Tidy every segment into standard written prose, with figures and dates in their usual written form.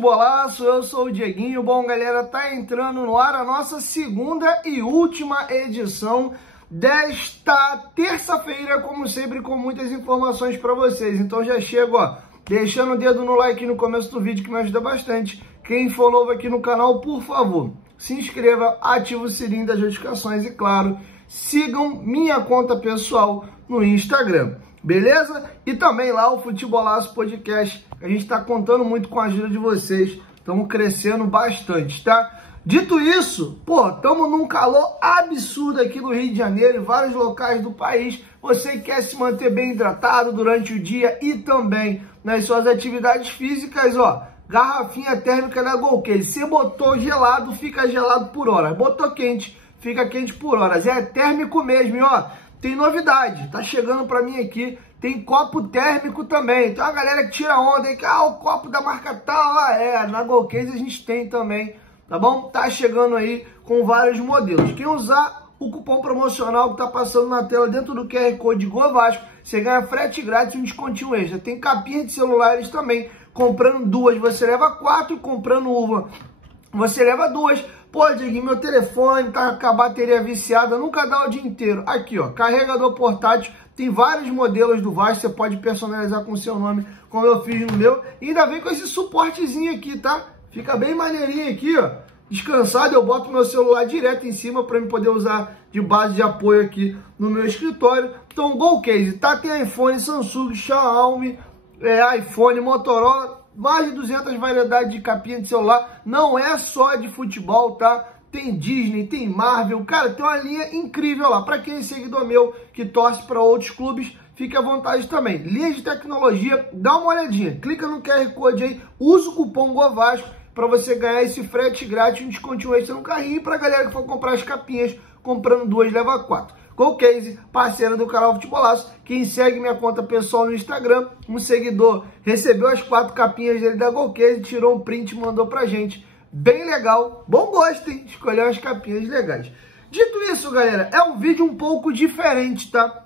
Futebolaço, eu sou o Dieguinho. Bom, galera, tá entrando no ar a nossa segunda e última edição desta terça-feira, como sempre, com muitas informações para vocês. Então já chego, ó, deixando o dedo no like no começo do vídeo, que me ajuda bastante. Quem for novo aqui no canal, por favor, se inscreva, ative o sininho das notificações e, claro, sigam minha conta pessoal no Instagram. Beleza? E também lá o Futebolaço Podcast. A gente está contando muito com a ajuda de vocês. Estamos crescendo bastante, tá? Dito isso, pô, estamos num calor absurdo aqui no Rio de Janeiro e vários locais do país. Você quer se manter bem hidratado durante o dia e também nas suas atividades físicas, ó, garrafinha térmica da Golcase. Se botou gelado, fica gelado por horas. Botou quente, fica quente por horas. É térmico mesmo, e ó, tem novidade, tá chegando pra mim aqui, tem copo térmico também. Tem uma galera que tira onda aí, que o copo da marca tal, na Golcase a gente tem também, tá bom? Tá chegando aí com vários modelos. Quem usar o cupom promocional que tá passando na tela dentro do QR Code Go Vasco, você ganha frete grátis e um descontinho extra. Tem capinha de celulares também, comprando duas você leva 4, comprando uma você leva 2. Pô, Dieguinho, meu telefone tá com a bateria viciada, nunca dá o dia inteiro. Aqui, ó, carregador portátil, tem vários modelos do Vasco, você pode personalizar com o seu nome, como eu fiz no meu. E ainda vem com esse suportezinho aqui, tá? Fica bem maneirinho aqui, ó. Descansado, eu boto meu celular direto em cima para eu poder usar de base de apoio aqui no meu escritório. Então, Golcase, tá? Tem iPhone, Samsung, Xiaomi, iPhone, Motorola, mais de 200 variedades de capinha de celular. Não é só de futebol, tá? Tem Disney, tem Marvel, cara, tem uma linha incrível lá. Para quem é seguidor meu, que torce para outros clubes, fique à vontade também. Linha de tecnologia, dá uma olhadinha. Clica no QR Code aí, usa o cupom GOVASCO para você ganhar esse frete grátis, um descontinho extra no carrinho. E para galera que for comprar as capinhas, comprando 2, leva 4. Golcase, parceira do canal Futebolaço. Quem segue minha conta pessoal no Instagram, um seguidor recebeu as 4 capinhas dele da Golcase, tirou um print e mandou pra gente. Bem legal, bom gosto, hein? Escolher umas capinhas legais. Dito isso, galera, é um vídeo um pouco diferente, tá?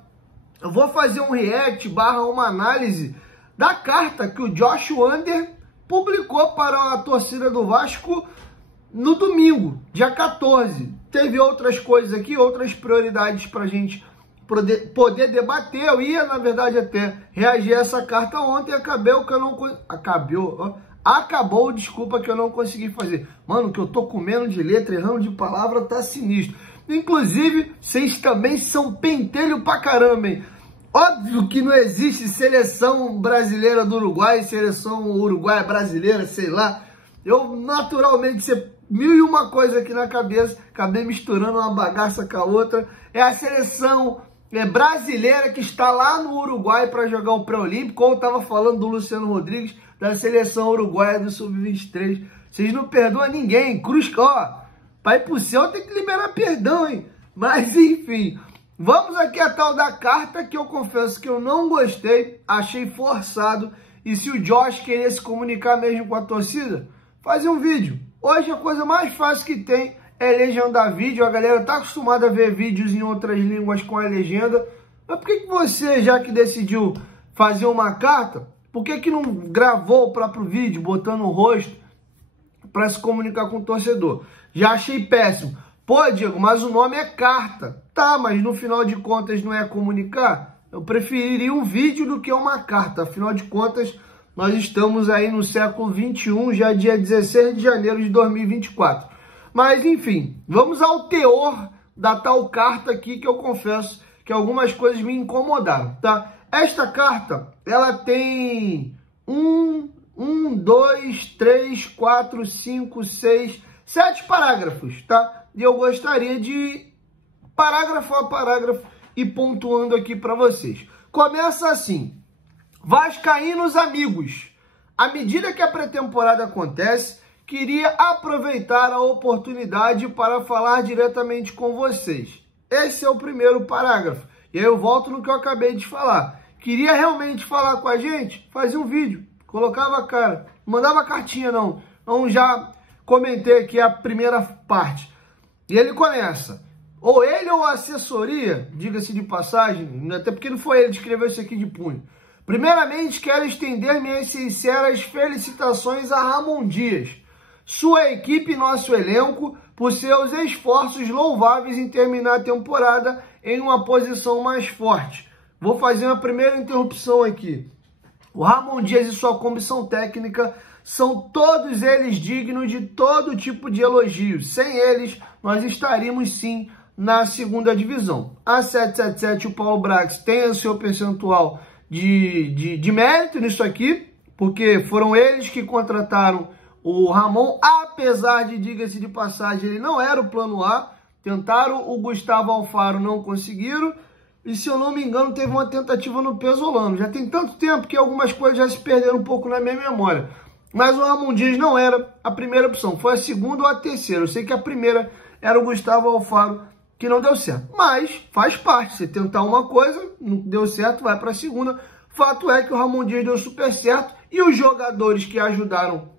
Eu vou fazer um react / uma análise da carta que o Josh Wander publicou para a torcida do Vasco no domingo, dia 14. Teve outras coisas aqui, outras prioridades pra gente poder debater. Eu ia, na verdade, até reagir a essa carta ontem e acabou, desculpa, que eu não consegui fazer. Mano, que eu tô comendo de letra, errando de palavra, tá sinistro. Inclusive, vocês também são pentelho pra caramba, hein? Óbvio que não existe seleção brasileira do Uruguai, seleção uruguaia brasileira, sei lá. Eu, naturalmente, você 1001 coisa aqui na cabeça, acabei misturando uma bagaça com a outra. É a seleção brasileira que está lá no Uruguai para jogar o pré-olímpico. Ou eu estava falando do Luciano Rodrigues, da seleção uruguaia do Sub-23. Vocês não perdoam ninguém. Cruz, ó, para ir pro céu tem que liberar perdão, hein? Mas enfim, vamos aqui a tal da carta que eu confesso que eu não gostei, achei forçado. E se o Josh queria se comunicar mesmo com a torcida, fazer um vídeo. Hoje a coisa mais fácil que tem é legendar vídeo. A galera tá acostumada a ver vídeos em outras línguas com a legenda. Mas por que você, já que decidiu fazer uma carta, por que não gravou o próprio vídeo, botando o rosto para se comunicar com o torcedor? Já achei péssimo. Pô, Diego, mas o nome é carta. Tá, mas no final de contas não é comunicar? Eu preferiria um vídeo do que uma carta. Afinal de contas, nós estamos aí no século 21, já dia 16 de janeiro de 2024. Mas, enfim, vamos ao teor da tal carta aqui, que eu confesso que algumas coisas me incomodaram, tá? Esta carta, ela tem 7 parágrafos, tá? E eu gostaria de, parágrafo a parágrafo, ir pontuando aqui para vocês. Começa assim: Vascaínos amigos, à medida que a pré-temporada acontece, queria aproveitar a oportunidade para falar diretamente com vocês. Esse é o primeiro parágrafo. E aí eu volto no que eu acabei de falar. Queria realmente falar com a gente? Fazia um vídeo, colocava a cara, não mandava cartinha não. Então já comentei aqui a primeira parte. E ele começa: ou ele ou a assessoria, diga-se de passagem, até porque não foi ele que escreveu isso aqui de punho, Primeiramente, quero estender minhas sinceras felicitações a Ramon Dias, sua equipe e nosso elenco, por seus esforços louváveis em terminar a temporada em uma posição mais forte. Vou fazer uma primeira interrupção aqui. O Ramon Dias e sua comissão técnica são todos eles dignos de todo tipo de elogio. Sem eles, nós estaríamos sim na segunda divisão. A 777 e o Paulo Brax têm o seu percentual de mérito nisso aqui, porque foram eles que contrataram o Ramon, apesar de, diga-se de passagem, ele não era o plano A. Tentaram o Gustavo Alfaro, não conseguiram. E se eu não me engano, teve uma tentativa no Pesolano. Já tem tanto tempo que algumas coisas já se perderam um pouco na minha memória. Mas o Ramon Dias não era a primeira opção. Foi a segunda ou a terceira. Eu sei que a primeira era o Gustavo Alfaro, que não deu certo. Mas faz parte. Você tentar uma coisa, não deu certo, vai para a segunda. Fato é que o Ramon Dias deu super certo. E os jogadores que ajudaram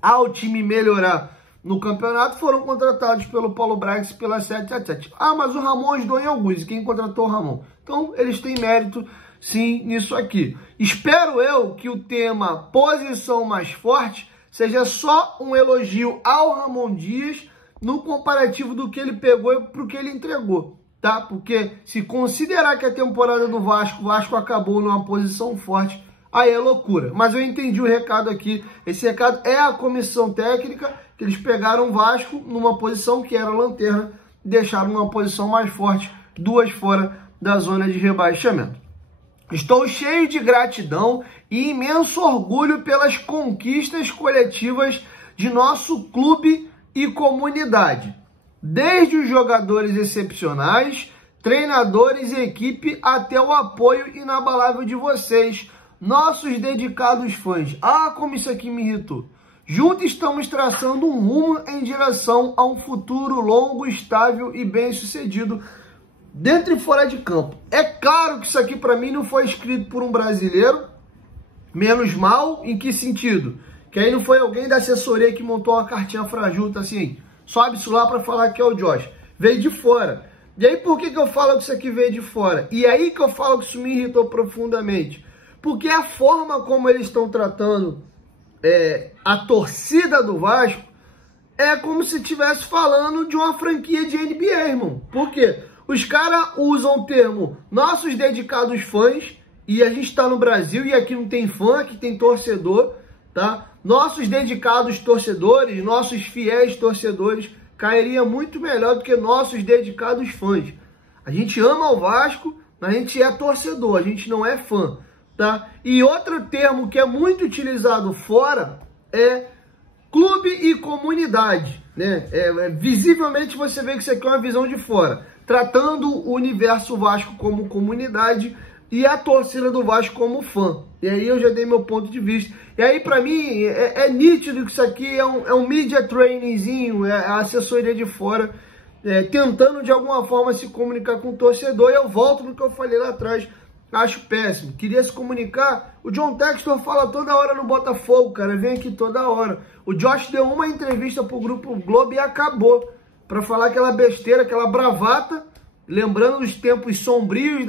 ao time melhorar no campeonato foram contratados pelo Paulo Brax e pela 777. Ah, mas o Ramon ajudou em alguns. E quem contratou o Ramon? Então, eles têm mérito, sim, nisso aqui. Espero eu que o tema posição mais forte seja só um elogio ao Ramon Dias no comparativo do que ele pegou e para o que ele entregou, tá? Porque se considerar que a temporada do Vasco, o Vasco acabou numa posição forte, aí é loucura. Mas eu entendi o recado aqui. Esse recado é a comissão técnica, que eles pegaram o Vasco numa posição que era lanterna, deixaram numa posição mais forte, duas fora da zona de rebaixamento. Estou cheio de gratidão e imenso orgulho pelas conquistas coletivas de nosso clube e comunidade. Desde os jogadores excepcionais, treinadores e equipe, até o apoio inabalável de vocês, nossos dedicados fãs. Ah, como isso aqui me irritou. Juntos estamos traçando um rumo em direção a um futuro longo, estável e bem-sucedido dentro e fora de campo. É claro que isso aqui para mim não foi escrito por um brasileiro, menos mal, em que sentido? Que aí não foi alguém da assessoria que montou uma cartinha frajuta assim, sobe isso lá para falar que é o Josh. Veio de fora. E aí por que eu falo que isso aqui veio de fora? E aí que eu falo que isso me irritou profundamente. Porque a forma como eles estão tratando a torcida do Vasco é como se estivesse falando de uma franquia de NBA, irmão. Por quê? Os caras usam o termo nossos dedicados fãs, e a gente está no Brasil e aqui não tem fã, aqui tem torcedor, tá? Nossos dedicados torcedores, nossos fiéis torcedores, cairia muito melhor do que nossos dedicados fãs. A gente ama o Vasco, a gente é torcedor, a gente não é fã. Tá? E outro termo que é muito utilizado fora é clube e comunidade, né? Visivelmente você vê que isso aqui é uma visão de fora, tratando o universo Vasco como comunidade e a torcida do Vasco como fã. E aí eu já dei meu ponto de vista. E aí para mim é nítido que isso aqui é um media trainingzinho, é a assessoria de fora, tentando de alguma forma se comunicar com o torcedor. E eu volto no que eu falei lá atrás. Acho péssimo. Queria se comunicar. O John Textor fala toda hora no Botafogo, cara. Vem aqui toda hora. O Josh deu uma entrevista pro Grupo Globo e acabou. Pra falar aquela besteira, aquela bravata. Lembrando os tempos sombrios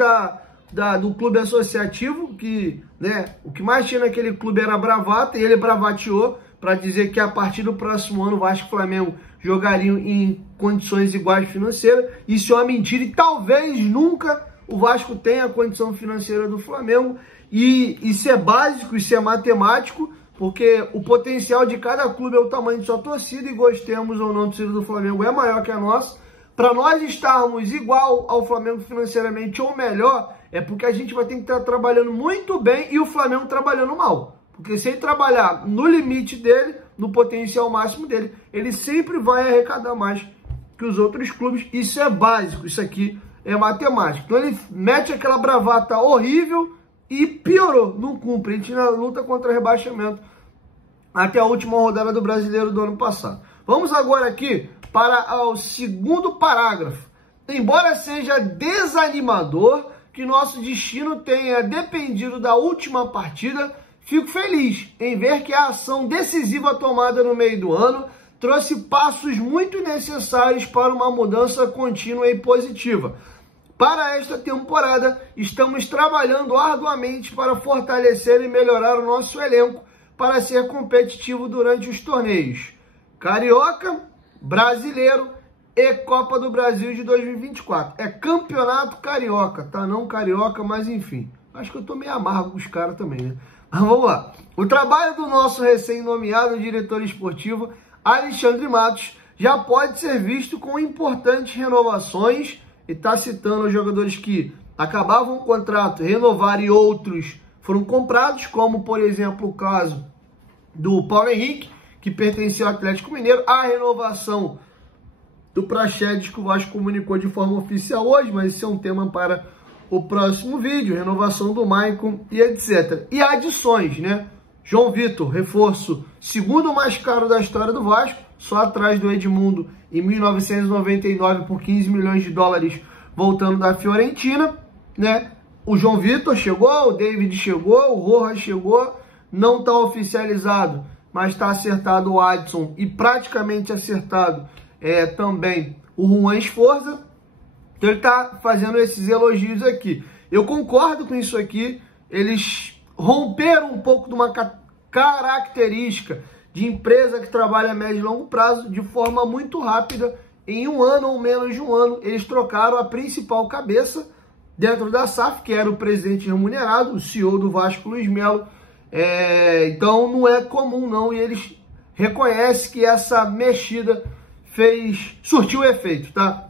do clube associativo. Que, né, o que mais tinha naquele clube era bravata. E ele bravateou pra dizer que a partir do próximo ano o Vasco e o Flamengo jogariam em condições iguais financeiras. Isso é uma mentira e talvez nunca o Vasco tem a condição financeira do Flamengo, e isso é básico, isso é matemático, porque o potencial de cada clube é o tamanho de sua torcida, e gostemos ou não, a torcida do Flamengo é maior que a nossa. Para nós estarmos igual ao Flamengo financeiramente ou melhor, é porque a gente vai ter que estar trabalhando muito bem e o Flamengo trabalhando mal. Porque se ele trabalhar no limite dele, no potencial máximo dele, ele sempre vai arrecadar mais que os outros clubes. Isso é básico, isso aqui é matemática. Então ele mete aquela bravata horrível e piorou, não cumpre. A gente na luta contra o rebaixamento até a última rodada do Brasileiro do ano passado. Vamos agora aqui para o segundo parágrafo. Embora seja desanimador que nosso destino tenha dependido da última partida, fico feliz em ver que a ação decisiva tomada no meio do ano trouxe passos muito necessários para uma mudança contínua e positiva. Para esta temporada, estamos trabalhando arduamente para fortalecer e melhorar o nosso elenco para ser competitivo durante os torneios Carioca, Brasileiro e Copa do Brasil de 2024. É Campeonato Carioca, tá? Não Carioca, mas enfim. Acho que eu tô meio amargo com os caras também, né? Mas vamos lá. O trabalho do nosso recém-nomeado diretor esportivo, Alexandre Matos, já pode ser visto com importantes renovações, e está citando os jogadores que acabavam o contrato, renovaram e outros foram comprados, como, por exemplo, o caso do Paulo Henrique, que pertencia ao Atlético Mineiro, a renovação do Praxedes, que o Vasco comunicou de forma oficial hoje, mas isso é um tema para o próximo vídeo, renovação do Maicon e etc. E adições, né? João Vitor, reforço, segundo mais caro da história do Vasco, só atrás do Edmundo em 1999 por 15 milhões de dólares, voltando da Fiorentina, né? O João Vitor chegou, o David chegou, o Rojas chegou, não está oficializado, mas está acertado o Adson e praticamente acertado também o Juan Esforza. Então ele está fazendo esses elogios aqui. Eu concordo com isso aqui, eles romperam um pouco de uma característica de empresa que trabalha a médio e longo prazo de forma muito rápida. Em um ano ou menos de um ano, eles trocaram a principal cabeça dentro da SAF, que era o presidente remunerado, o CEO do Vasco, Luiz Melo. Então não é comum não, e eles reconhecem que essa mexida surtiu efeito, tá?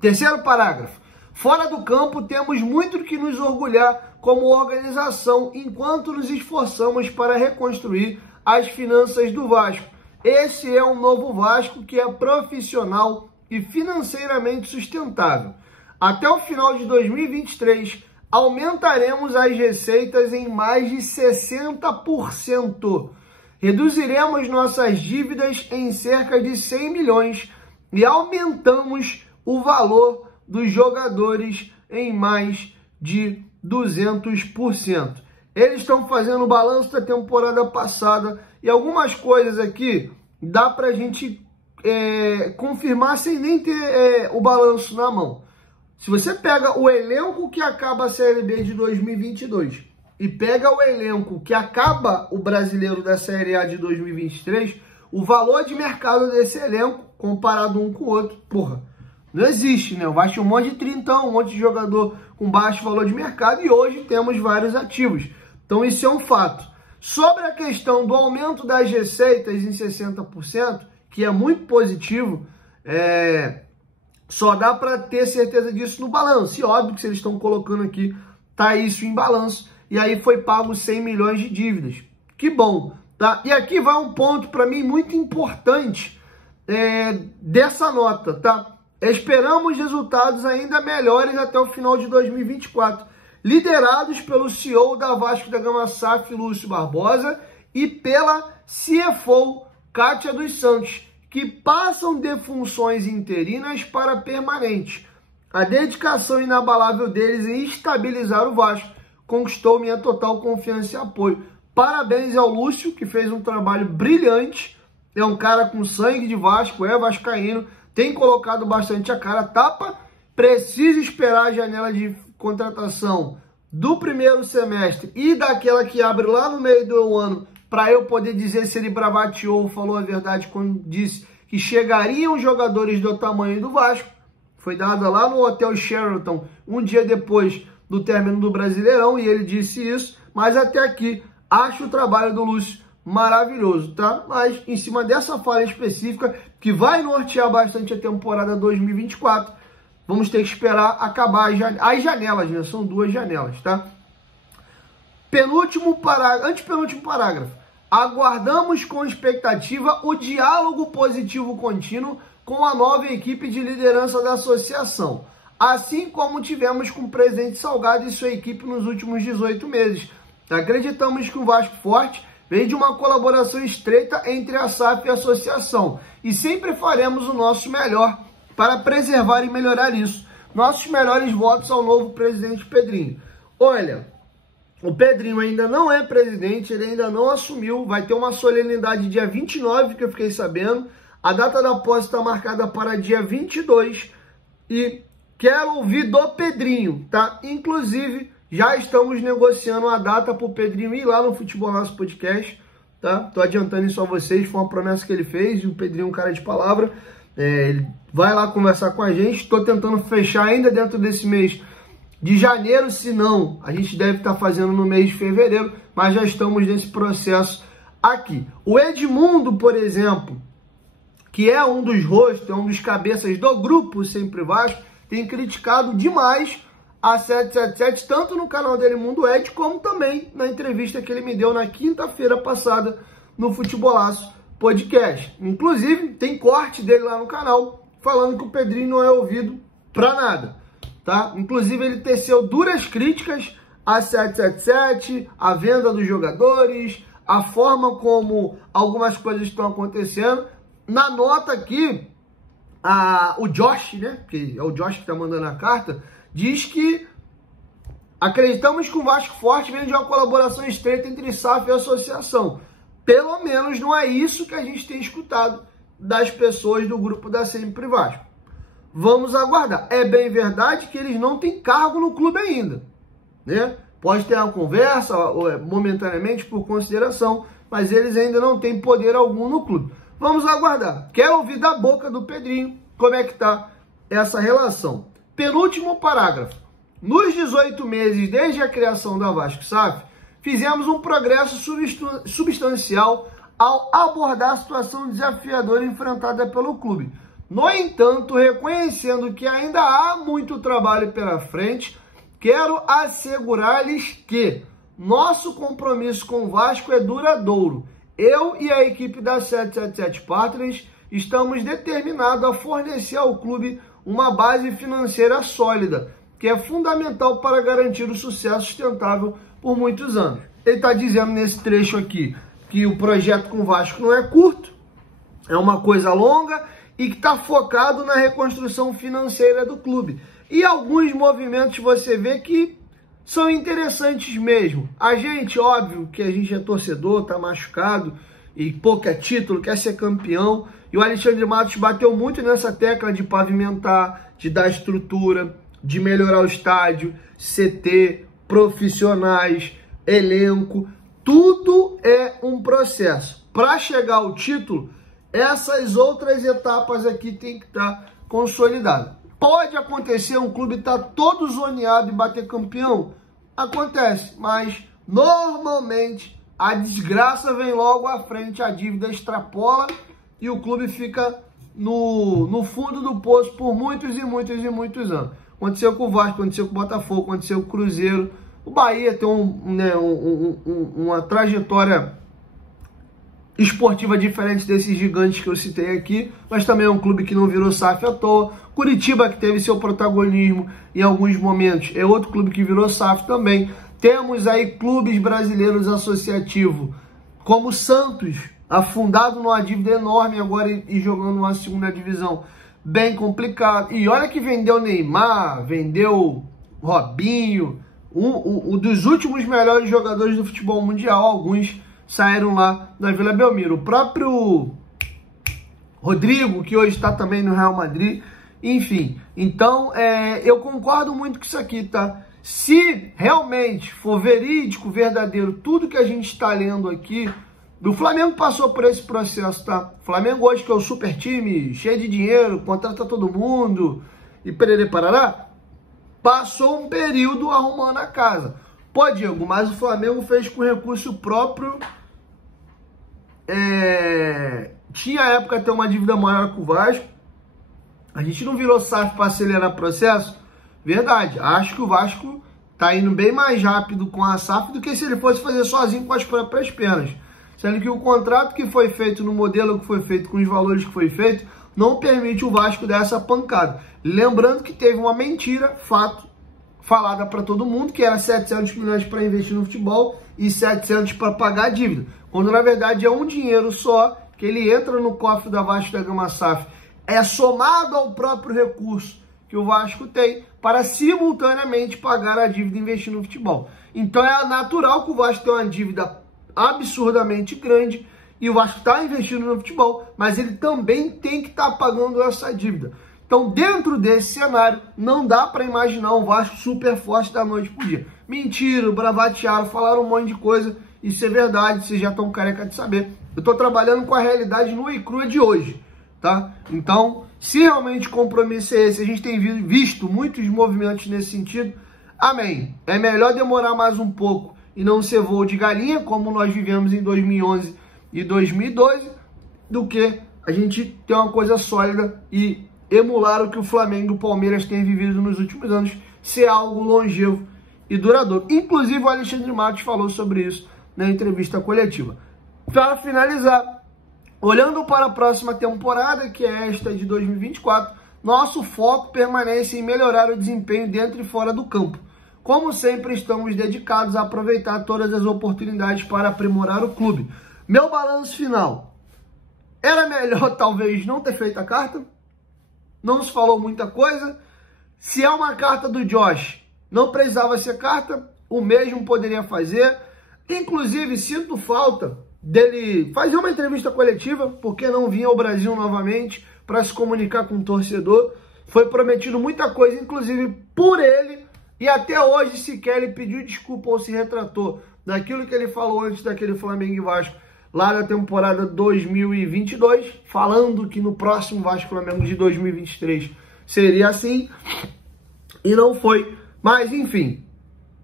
Terceiro parágrafo. Fora do campo, temos muito que nos orgulhar como organização, enquanto nos esforçamos para reconstruir as finanças do Vasco. Esse é um novo Vasco que é profissional e financeiramente sustentável. Até o final de 2023, aumentaremos as receitas em mais de 60%. Reduziremos nossas dívidas em cerca de 100 milhões e aumentamos o valor dos jogadores em mais de 200%. Eles estão fazendo o balanço da temporada passada e algumas coisas aqui dá para a gente confirmar sem nem ter o balanço na mão. Se você pega o elenco que acaba a Série B de 2022 e pega o elenco que acaba o Brasileiro da Série A de 2023, o valor de mercado desse elenco, comparado um com o outro, porra, não existe, né? O Vasco tinha um monte de trintão, um monte de jogador com baixo valor de mercado e hoje temos vários ativos. Então isso é um fato. Sobre a questão do aumento das receitas em 60%, que é muito positivo, só dá para ter certeza disso no balanço. E óbvio que se eles estão colocando aqui, tá isso em balanço. E aí foi pago 100 milhões de dívidas. Que bom, tá? E aqui vai um ponto para mim muito importante dessa nota, tá? Esperamos resultados ainda melhores até o final de 2024, liderados pelo CEO da Vasco da Gama SAF, Lúcio Barbosa, e pela CFO, Kátia dos Santos, que passam de funções interinas para permanentes. A dedicação inabalável deles em estabilizar o Vasco conquistou minha total confiança e apoio. Parabéns ao Lúcio, que fez um trabalho brilhante, é um cara com sangue de Vasco, é vascaíno, tem colocado bastante a cara, tapa. Precisa esperar a janela de contratação do primeiro semestre e daquela que abre lá no meio do ano para eu poder dizer se ele bravateou ou falou a verdade quando disse que chegariam jogadores do tamanho do Vasco. Foi dada lá no Hotel Sheraton um dia depois do término do Brasileirão e ele disse isso, mas até aqui acho o trabalho do Lúcio maravilhoso, tá? Mas em cima dessa falha específica que vai nortear bastante a temporada 2024, vamos ter que esperar acabar as janelas, né? São duas janelas, tá? Antepenúltimo parágrafo. Aguardamos com expectativa o diálogo positivo contínuo com a nova equipe de liderança da associação, assim como tivemos com o presidente Salgado e sua equipe nos últimos 18 meses. Acreditamos que o Vasco Forte vem de uma colaboração estreita entre a SAF e a associação e sempre faremos o nosso melhor para preservar e melhorar isso. Nossos melhores votos ao novo presidente Pedrinho. Olha, o Pedrinho ainda não é presidente, ele ainda não assumiu, vai ter uma solenidade dia 29, que eu fiquei sabendo. A data da posse está marcada para dia 22 e quero ouvir do Pedrinho, tá? Inclusive, já estamos negociando uma data para o Pedrinho ir lá no Futebol Nosso Podcast, tá? Tô adiantando isso a vocês, foi uma promessa que ele fez, e o Pedrinho é um cara de palavra, ele vai lá conversar com a gente. Tô tentando fechar ainda dentro desse mês de janeiro, se não, a gente deve estar fazendo no mês de fevereiro, mas já estamos nesse processo aqui. O Edmundo, por exemplo, que é um dos rostos, é um dos cabeças do grupo Sempre Vasco, tem criticado demais a 777, tanto no canal dele Mundo Ed, como também na entrevista que ele me deu na quinta-feira passada no Futebolaço Podcast. Inclusive, tem corte dele lá no canal, falando que o Pedrinho não é ouvido pra nada, tá? Inclusive, ele teceu duras críticas a 777, a venda dos jogadores, a forma como algumas coisas estão acontecendo. Na nota aqui, o Josh, né, que é o Josh que tá mandando a carta, diz que acreditamos que o Vasco Forte vem de uma colaboração estreita entre SAF e associação. Pelo menos não é isso que a gente tem escutado das pessoas do grupo da Sempre Vasco. Vamos aguardar. É bem verdade que eles não têm cargo no clube ainda, né? Pode ter uma conversa momentaneamente por consideração, mas eles ainda não têm poder algum no clube. Vamos aguardar. Quero ouvir da boca do Pedrinho como é que tá essa relação. Penúltimo parágrafo. Nos 18 meses desde a criação da Vasco SAF, fizemos um progresso substancial ao abordar a situação desafiadora enfrentada pelo clube. No entanto, reconhecendo que ainda há muito trabalho pela frente, quero assegurar-lhes que nosso compromisso com o Vasco é duradouro. Eu e a equipe da 777 Partners estamos determinados a fornecer ao clube uma base financeira sólida, que é fundamental para garantir o sucesso sustentável por muitos anos. Ele está dizendo nesse trecho aqui que o projeto com o Vasco não é curto, é uma coisa longa e que está focado na reconstrução financeira do clube. E alguns movimentos você vê que são interessantes mesmo. A gente, óbvio que a gente é torcedor, tá machucado e pô, quer título, quer ser campeão. E o Alexandre Matos bateu muito nessa tecla de pavimentar, de dar estrutura, de melhorar o estádio, CT, profissionais, elenco. Tudo é um processo. Para chegar ao título, essas outras etapas aqui tem que estar consolidadas. Pode acontecer um clube estar todo zoneado e bater campeão? Acontece, mas normalmente a desgraça vem logo à frente, a dívida extrapola e o clube fica no fundo do poço por muitos e muitos e muitos anos. Aconteceu com o Vasco, aconteceu com o Botafogo, aconteceu com o Cruzeiro. O Bahia tem uma trajetória esportiva diferente desses gigantes que eu citei aqui, mas também é um clube que não virou SAF à toa. Curitiba, que teve seu protagonismo em alguns momentos, é outro clube que virou SAF também. Temos aí clubes brasileiros associativos, como o Santos, afundado numa dívida enorme agora e jogando uma segunda divisão, bem complicado. E olha que vendeu Neymar, vendeu Robinho, um dos últimos melhores jogadores do futebol mundial, alguns saíram lá da Vila Belmiro. O próprio Rodrigo, que hoje está também no Real Madrid. Enfim, então eu concordo muito com isso aqui, tá? Se realmente for verídico, verdadeiro, tudo que a gente está lendo aqui, o Flamengo passou por esse processo, tá? O Flamengo hoje, que é o super time, cheio de dinheiro, contrata todo mundo e perere parará, passou um período arrumando a casa. Pô, Diego, mas o Flamengo fez com recurso próprio. Tinha a época até uma dívida maior com o Vasco. A gente não virou SAF para acelerar o processo? Verdade. Acho que o Vasco tá indo bem mais rápido com a SAF do que se ele fosse fazer sozinho com as próprias pernas. Sendo que o contrato que foi feito, no modelo que foi feito, com os valores que foi feito, não permite o Vasco dar essa pancada. Lembrando que teve uma mentira, fato, falada para todo mundo, que era 700 milhões para investir no futebol e 700 para pagar a dívida. Quando na verdade é um dinheiro só, que ele entra no cofre da Vasco da Gama SAF, é somado ao próprio recurso que o Vasco tem para simultaneamente pagar a dívida e investir no futebol. Então é natural que o Vasco tenha uma dívida absurdamente grande e o Vasco está investindo no futebol, mas ele também tem que estar pagando essa dívida. Então, dentro desse cenário, não dá para imaginar um Vasco super forte da noite pro dia. Mentira, bravatearam, falaram um monte de coisa. Isso é verdade, vocês já estão careca de saber. Eu estou trabalhando com a realidade nua e crua de hoje, tá? Então, se realmente o compromisso é esse, a gente tem visto muitos movimentos nesse sentido, amém. É melhor demorar mais um pouco e não ser voo de galinha, como nós vivemos em 2011 e 2012, do que a gente ter uma coisa sólida e emular o que o Flamengo e o Palmeiras têm vivido nos últimos anos, ser algo longevo e duradouro. Inclusive, o Alexandre Matos falou sobre isso na entrevista coletiva. Para finalizar, olhando para a próxima temporada, que é esta de 2024, nosso foco permanece em melhorar o desempenho dentro e fora do campo. Como sempre, estamos dedicados a aproveitar todas as oportunidades para aprimorar o clube. Meu balanço final: era melhor talvez não ter feito a carta? Não se falou muita coisa. Se é uma carta do Josh, não precisava ser carta, o mesmo poderia fazer. Inclusive, sinto falta dele fazer uma entrevista coletiva, porque não vinha ao Brasil novamente para se comunicar com o torcedor. Foi prometido muita coisa, inclusive por ele, e até hoje sequer ele pediu desculpa ou se retratou daquilo que ele falou antes daquele Flamengo e Vasco lá na temporada 2022, falando que no próximo Vasco Flamengo de 2023 seria assim, e não foi. Mas, enfim,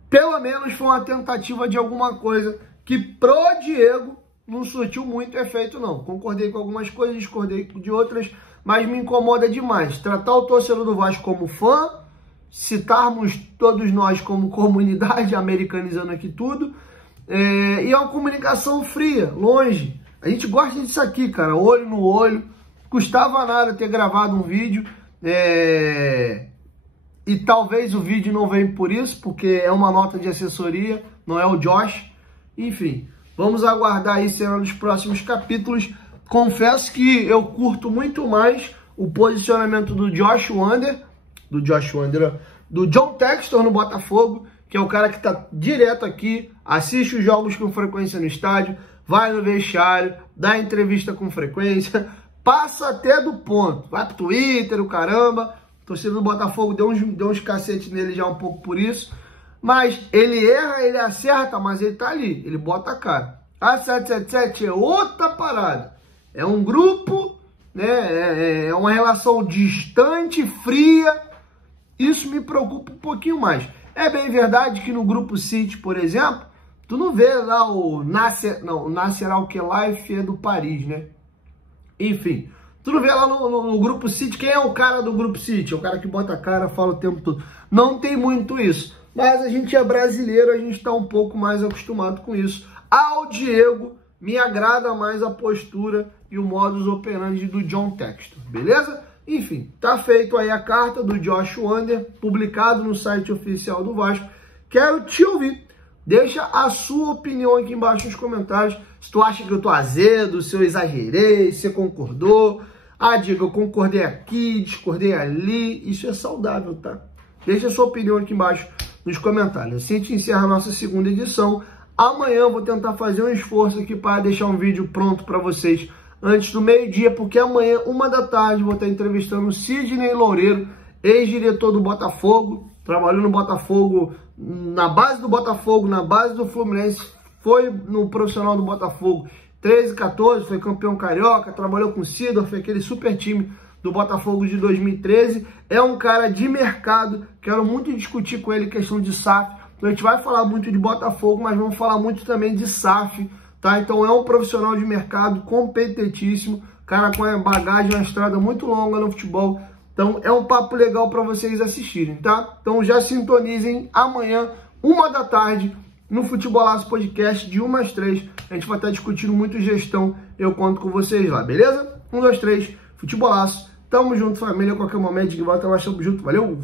pelo menos foi uma tentativa de alguma coisa que pro Diego não surtiu muito efeito, não. Concordei com algumas coisas, discordei de outras, mas me incomoda demais tratar o torcedor do Vasco como fã, citarmos todos nós como comunidade, americanizando aqui tudo, e é uma comunicação fria, longe. A gente gosta disso aqui, cara, olho no olho. Custava nada ter gravado um vídeo, e talvez o vídeo não venha por isso, porque é uma nota de assessoria, não é o Josh. Enfim, vamos aguardar aí cenas dos próximos capítulos. Confesso que eu curto muito mais o posicionamento do do John Textor no Botafogo, que é o cara que tá direto aqui, assiste os jogos com frequência no estádio, vai no vestiário, dá entrevista com frequência, passa até do ponto, vai pro Twitter, o caramba. O torcedor do Botafogo deu uns cacetes nele já um pouco por isso, mas ele erra, ele acerta, mas ele tá ali, ele bota a cara. A 777 é outra parada, é um grupo, né, é uma relação distante, fria. Isso me preocupa um pouquinho mais. É bem verdade que no Grupo City, por exemplo, tu não vê lá o Nasser Al-Khelaifi é do Paris, né? Enfim, tu não vê lá no Grupo City, quem é o cara do Grupo City? É o cara que bota a cara, fala o tempo todo. Não tem muito isso. Mas a gente é brasileiro, a gente tá um pouco mais acostumado com isso. Ao Diego, me agrada mais a postura e o modus operandi do John Textor, beleza? Enfim, tá feito aí a carta do Josh Wander, publicado no site oficial do Vasco. Quero te ouvir. Deixa a sua opinião aqui embaixo nos comentários. Se tu acha que eu tô azedo, se eu exagerei, se você concordou. Ah, Diego, eu concordei aqui, discordei ali. Isso é saudável, tá? Deixa a sua opinião aqui embaixo nos comentários. Assim a gente encerra a nossa segunda edição. Amanhã eu vou tentar fazer um esforço aqui para deixar um vídeo pronto para vocês antes do meio-dia, porque amanhã, 1 da tarde, vou estar entrevistando o Sidney Loureiro, ex-diretor do Botafogo, trabalhou no Botafogo, na base do Botafogo, na base do Fluminense, foi no profissional do Botafogo 13, 14, foi campeão carioca, trabalhou com o Sidor, foi aquele super time do Botafogo de 2013, é um cara de mercado, quero muito discutir com ele questão de SAF, então a gente vai falar muito de Botafogo, mas vamos falar muito também de SAF, tá? Então é um profissional de mercado competentíssimo, cara com uma bagagem, uma estrada muito longa no futebol. Então é um papo legal para vocês assistirem, tá? Então já sintonizem amanhã, 1 da tarde, no Futebolaço Podcast, de 1 às 3. A gente vai estar discutindo muito gestão, eu conto com vocês lá, beleza? 1, 2, 3, Futebolaço. Tamo junto, família, a qualquer momento, de volta, nós estamos juntos. Valeu!